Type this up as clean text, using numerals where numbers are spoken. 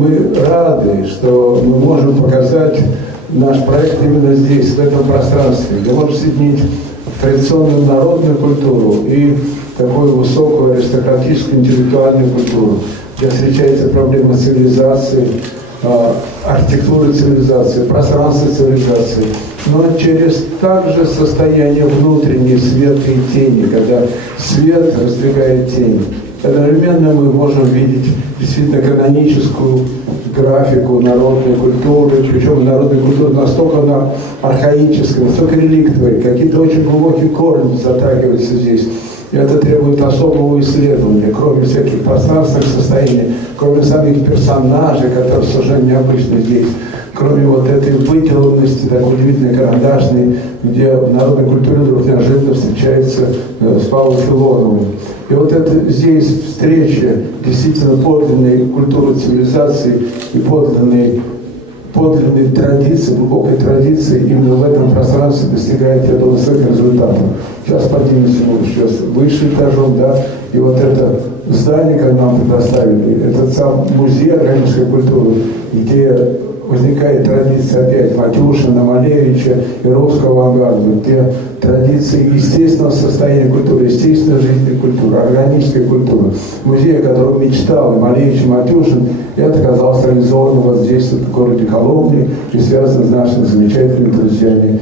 Мы рады, что мы можем показать наш проект именно здесь, в этом пространстве, где можно соединить традиционную народную культуру и такую высокую аристократическую интеллектуальную культуру, где встречается проблема цивилизации, архитектуры цивилизации, пространства цивилизации, но через также состояние внутренней света и тени, когда свет раздвигает тень. Одновременно мы можем видеть действительно каноническую графику народной культуры, причем народная культура настолько архаическая, настолько реликтовая, какие-то очень глубокие корни затрагиваются здесь. И это требует особого исследования, кроме всяких пространственных состояний, кроме самих персонажей, которые совершенно необычны здесь, кроме вот этой выделанности, такой удивительной карандашной, где в народной культуре вдруг неожиданно встречается с Павлом Филоновым. И вот это здесь встреча действительно подлинной культуры цивилизации и подлинной традиции, глубокой традиции, именно в этом пространстве достигает, я думаю, своих результатов. Сейчас поднимемся мы сейчас выше этажом, да, и вот это здание, как нам предоставили, этот сам музей органической культуры, где возникает традиция опять Матюшина, Малевича и русского авангарда, где традиции естественного состояния культуры, естественной жизни культуры, органической культуры. Музей, о котором мечтал и Малевич, и Матюшин, это оказалось реализовано вот здесь, в городе Коломне, и связано с нашими замечательными друзьями